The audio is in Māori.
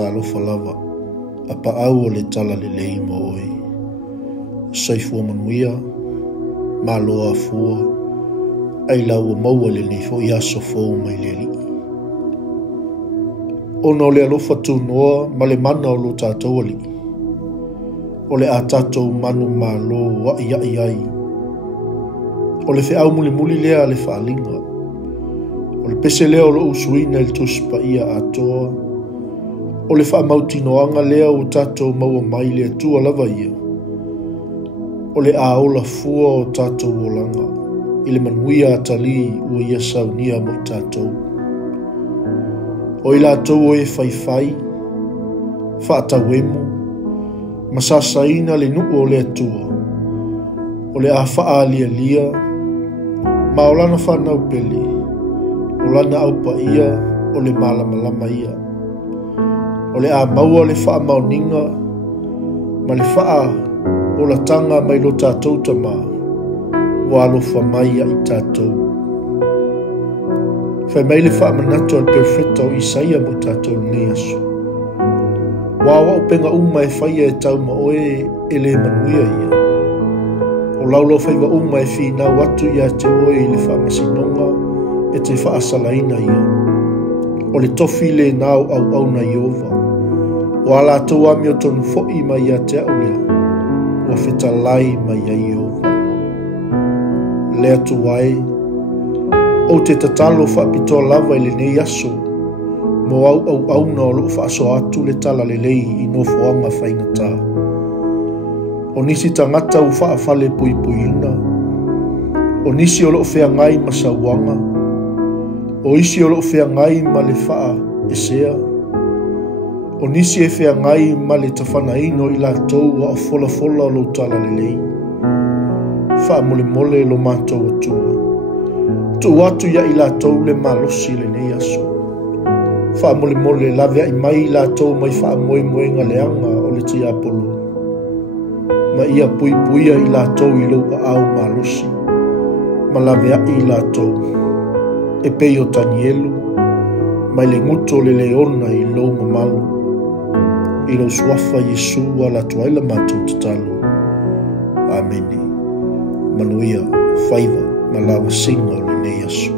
talofa lava, a paau o le tala lelei mo oi. Saifua manuia, maloa fua, ai lau maua le nei fo ia sofou mai le li. Ona o le alofa tunoa ma le mana o lo tātou ali. O le a tātou manu malo wa ia ai. O le whiau muli muli lea le whaalinga. O le pese lea o lo usuina il tuspa ia atoa. O le whaamautinoanga lea o tātou maua mai lea tua lava ia. O le a ola fua o tātou olanga. I le manuia atali ua ia saunia mo i tātou. O ila tau e whaiwhai, whaatawemu, masasaina le nuku o le atua, o le a wha lia, ma o lana whanau pele, o lana aupa ia, o le malamalama ia, o le a maua le wha mauninga, ma le wha o la tanga mai lo tātou tama, wa alofa mai a i tātou. Fai mai le wha manatu al perfecta o Isaia mo tātou nei asu. Wawa o penga uma e whaia e tau ma oe e le manuia ia. O laulo fai wa uma e whina watu ia te oe i le wha masinonga e te wha asalaina ia. O le tofi le nao au na Iova. O ala tau ami o tonu fo'i mai ia te au lea. O feta lai mai ia Iova. Lea tu wai. O te tatalo whaapitoa lava i le nei aso, mo au na o loo whaaso atu le tala le lei i no foanga whaingata. O nisi tangata u whaafale pui puina, o nisi o loo whea ngai masawanga, o isi o loo whea ngai ma le whaa esea, o nisi e whea ngai ma le tawhana ino i la tau wa o fola fola o lo tala le lei. Wha mole mole lo mātou atua. Tu watu ya ila tau le malosi le nei aso. Wha mole mole lavea i mai ila tau mai wha moe moenga leanga o le tia apolo. Ma ia pui puia ila tau i lau a au malosi. Ma lavea i ila tau. E pei o tanielu. Mai le nguto le leona i lau mamalu. I lau swafa Yesu ala tuaila mātou tatalo. Amene. Manuia, faiva. Malawa singa o le nei aso.